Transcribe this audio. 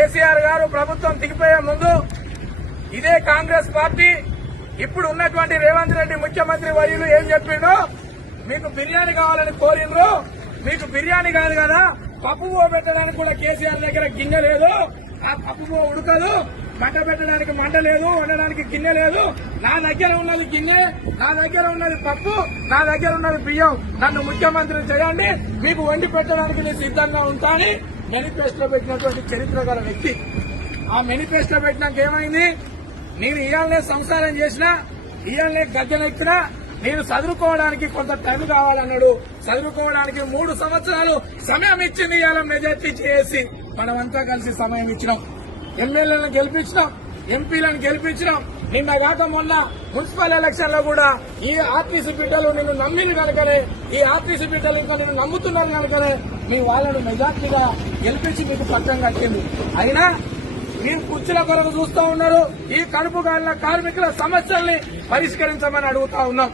కేసీఆర్ గారు ప్రభుత్వం దిగిపోయే ముందు ఇదే కాంగ్రెస్ పార్టీ ఇప్పుడు ఉన్నటువంటి రేవంత్ రెడ్డి ముఖ్యమంత్రి వర్యులు ఏం చెప్పిండో, మీకు బిర్యానీ కావాలని కోరిండ్రు, మీకు బిర్యానీ కాదు కదా పప్పు పెట్టడానికి కూడా కేసీఆర్ దగ్గర గిన్నె లేదు, ఆ పప్పు ఉడకదు, మంట పెట్టడానికి మంట లేదు, వండడానికి గిన్నె లేదు, నా దగ్గర ఉన్నది గిన్నె, నా దగ్గర ఉన్నది పప్పు, నా దగ్గర ఉన్నది బియ్యం, నన్ను ముఖ్యమంత్రి చేయండి, మీకు వండి పెట్టడానికి నేను సిద్ధంగా ఉంటానని మేనిఫెస్టో పెట్టినటువంటి చరిత్ర గల వ్యక్తి. ఆ మేనిఫెస్టో పెట్టినాక ఏమైంది? నేను ఇయాలనే సంసారం చేసినా, ఇయాలనే గద్దెనెక్కినా, నేను చదువుకోవడానికి కొంత టైం కావాలన్నాడు. చదువుకోవడానికి 3 సంవత్సరాలు సమయం ఇచ్చింది ఇవాళ మెజార్టీ చేసి మనమంతా కలిసి సమయం ఇచ్చినాం. ఎమ్మెల్యేలను గెలిపించినాం, ఎంపీలను గెలిపించినాం. నిన్న కాక మొన్న మున్సిపల్ ఎలక్షన్ లో కూడా ఈ ఆర్టీసీ బిడ్డలు నిన్ను నమ్మిన కనుకనే, ఈ ఆర్టీసీ బిడ్డలు ఇంకా నిన్ను నమ్ముతున్నారు కనుకనే మీ వాళ్ళను మెజార్టీగా గెలిపించి మీకు పట్టం కట్టింది. అయినా మీరు కుర్చీల కొరకు చూస్తూ ఉన్నారు. ఈ కడుపు కాలిన కార్మికుల సమస్యల్ని పరిష్కరించమని అడుగుతా ఉన్నాం.